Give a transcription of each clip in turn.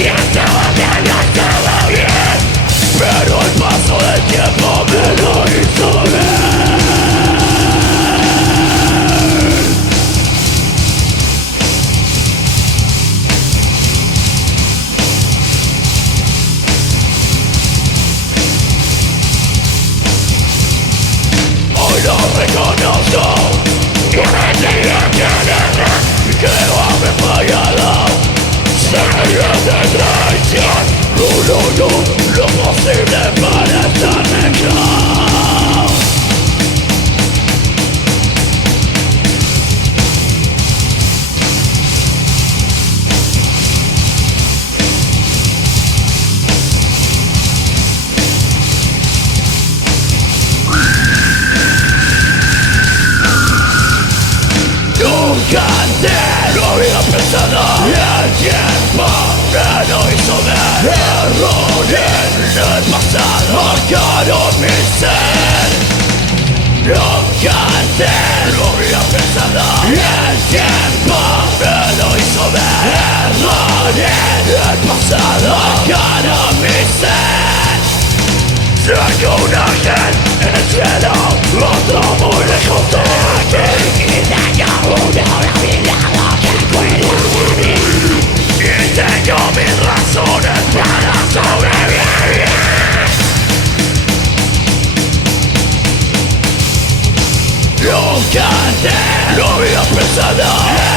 siento que no estaba bien, pero el paso del tiempo me lo hizo ver. Hoy lo reconozco, que me tenía que negar, que habré fallado. Señas de traición, no, lo posible para estar mejor. Nunca antes lo había pensado, y el tiempo me lo hizo ver. Errores del pasado marcaron mi ser. Nunca antes lo había pensado, y el tiempo me lo hizo ver. Errores del pasado marcaron mi ser. Traigo un ángel en el cielo, otro muy lejos de aquí. Y tengo uno a mi lado que cuida de mí. Y tengo mis razones para sobrevivir. Nunca antes lo había pensado,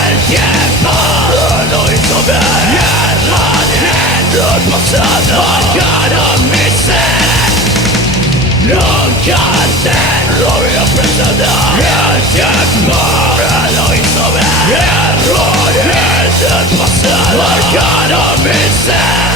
el tiempo me lo hizo ver. Errores del pasado marcaron mi ser. Nunca antes lo había pensado, el tiempo me lo hizo ver. Errores del pasado marcaron mi ser.